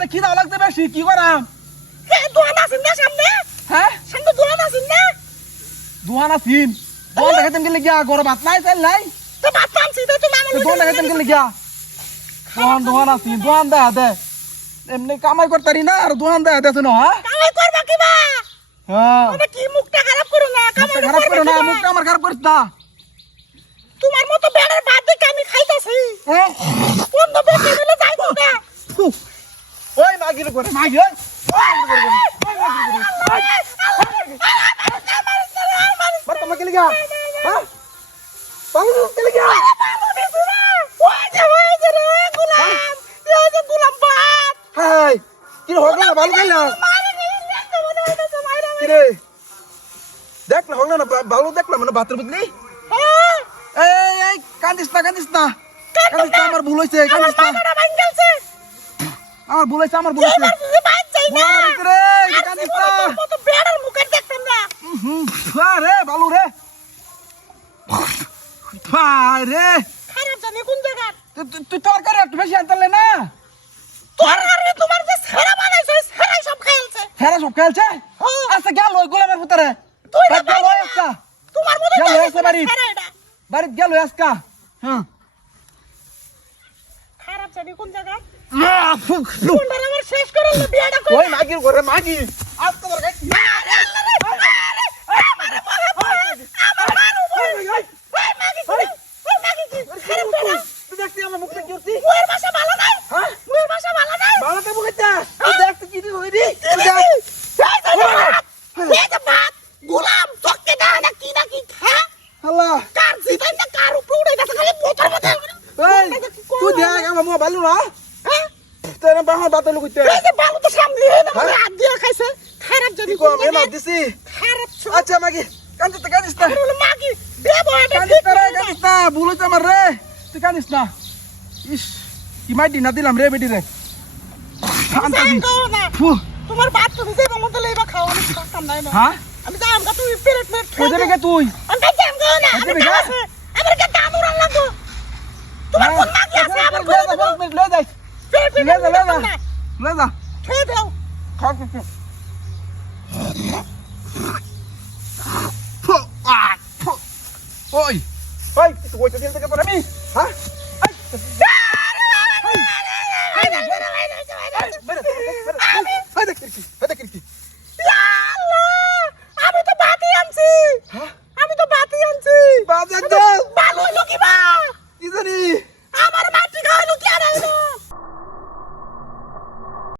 দে কি দাও লাগতে বেশি কি করাম দোকান আছেন না সামনে হ্যাঁ সামনে দোকান আছেন না দোহানা সিন দোহান দেখাতেন গেলে গিয়া গরো ভাত নাই চাল নাই তো ভাত পানছি তো নাম দোহান দেখাতেন গেলে গিয়া দোহানা সিন দোহান দে এমনি কামাই করতারি না আর দোহান দে শুনো হ্যাঁ কামাই করবা কি বা হ্যাঁ তুমি কি মুখটা খারাপ করো না মুখটা খারাপ করো না মুখটা আমার খারাপ করিস না তোমার মতো বেড়ার ভাত দেখে আমি খাইতাছি হ্যাঁ বন্ধ বেঁচে দিলে যাইবো না ওই মাগির করে মাগি ওই তোমাকে কে লিগা হ্যাঁ পাগল কে লিগা হাই কি হলো না ভালো গেল কি রে দেখ না হলো না ভালো দেখ না মানে বাতের বদলি এই কান্দিস না আমার ভুল হইছে কান্দিস না আমার ভুল হইছে আমার ভুল হইছে রে কান্দিস না রে ভালো রে ভাই রে তুই তরকারি একটু বেশি আনতালে না হেরা সব খেলছে আচ্ছা গেল ওই গোলামের ভিতরে গেল আজকা গেল আছে বাড়িতে গেল আজকা হ্যাঁ ওই মাগির ঘরে মাগি আজকে দেখছি আমার মুখটা কি হচ্ছে ভালো তো মুখে দেখতে কি দিন হইনি গোলাম চক্কে দা না কি খা আল্লাহ কার জিতাই না কার উপরে উড়ে গেছে খালি মোটর মতো তুই দেখ আমার মুখ ভালো না তোর বাবা বাতল কইতে এই যে বালু তো সামনে না হাত দিয়ে খাইছে খারাপ যদি কো আমি না দিছি খারাপ আচ্ছা মাগি কান্দিস না মাগি দেবো কান্দিস না ভুল হইছে আমার রে তুই কান্দিস না ইস কি মাইটি না দিলাম রে বেটি রে তোমার বাত তো দিতে মত লইবা খাও আমি কাম নাই না হ্যাঁ আমি যাম গা তুই প্লেট কই যাবে কে তুই আমি যাম গা না আমি আমার কে দাম উড়ান লাগো তোমার কোন মাগি আছে আমার কোন লই যাই লই যা খেয়ে দাও খা ওই তুই কইতে দিল থেকে পরে আমি হ্যাঁ